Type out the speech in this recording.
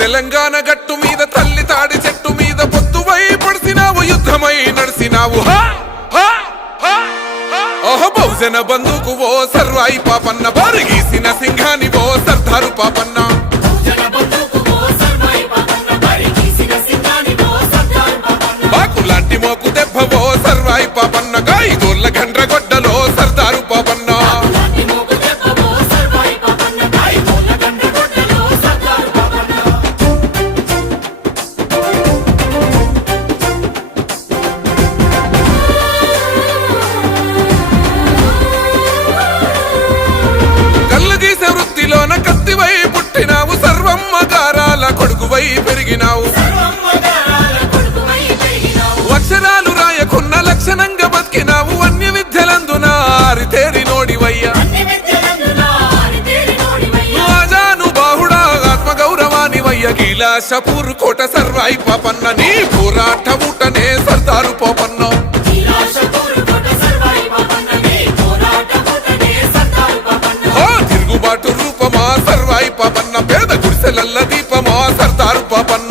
తెలంగాణ గట్టు మీద తల్లి తాడి చెట్టు మీద పొత్తువై పడిసినావు యుద్ధమై నడిసినావు బహుజన బంధుకు ఓ సర్వాయి పాపన్న బారిగీసిన సింహాని ఓ సర్దారు పాపన్న బాకులాంటి మోకు దెబ్బ ఓ సర్వాయి పాపన్న గాయిగోర్ల గండ్రగొడ్డలో సర్దారు పాపన్న కత్తివై పుట్టినావు సర్వమ్మ గారాల కొడుకువై పెరిగినావు అక్షరాలు రాయకున్న లక్షణంగా బతికినావు అన్య విద్యలందున ఆరితేరి నోడివయ్యా ఆజాను బాహుడా ఆత్మగౌరవానివయ్య గీలాషపూర్ కోట సర్వాయి పాపన్న నీ పోరాట ఊటనే సర్దారు పాపన్న తిరుగుబాటు రూపమా సర్వాయి పాపన్న పేద గుడిసెలల్ల దీపమా సర్దారు పాపన్న